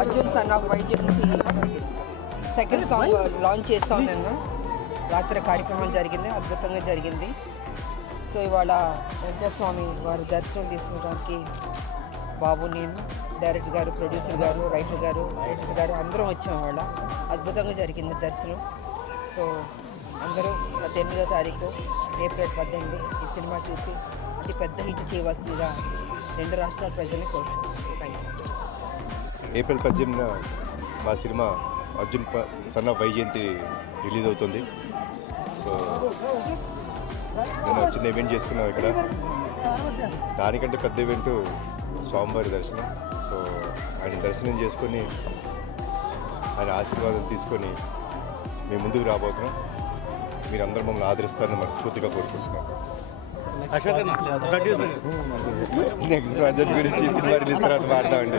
Arjun son of Vyjayanthi second song launch చేస్తాం నేను. రాత్రి కార్యక్రమం జరిగింది, అద్భుతంగా జరిగింది. సో ఇవాళ వెంకటస్వామి వారి దర్శనం తీసుకోవడానికి బాబు, నేను, డైరెక్టర్ గారు, ప్రొడ్యూసర్ గారు, రైటర్ గారు అందరం వచ్చాం. ఇవాళ అద్భుతంగా జరిగింది దర్శనం. సో అందరూ 18వ తారీఖు ఏప్రిల్ 18 ఈ సినిమా చూసి అతి పెద్ద హిట్ చేయవలసిందిగా 2 రాష్ట్రాల ప్రజల్ని కోరుకుంటున్నాను. Thank you. ఏప్రిల్ 18న మా cinema Arjun son of Vyjayanthi release అవుతుంది. సో నేను చిన్న ఈవెంట్ చేసుకున్నాం ఇక్కడ. దానికంటే పెద్ద ఈవెంట్ స్వామివారి దర్శనం. సో ఆయన దర్శనం చేసుకొని ఆయన ఆశీర్వాదం తీసుకొని మేము ముందుకు రాబోతున్నాం. మీరందరూ మమ్మల్ని ఆదరిస్తారని మనస్ఫూర్తిగా కోరుకుంటున్నాం. నెక్స్ట్ ప్రాజెక్ట్ గురించి సినిమా రిలీజ్ తర్వాత మాట్లాడండి.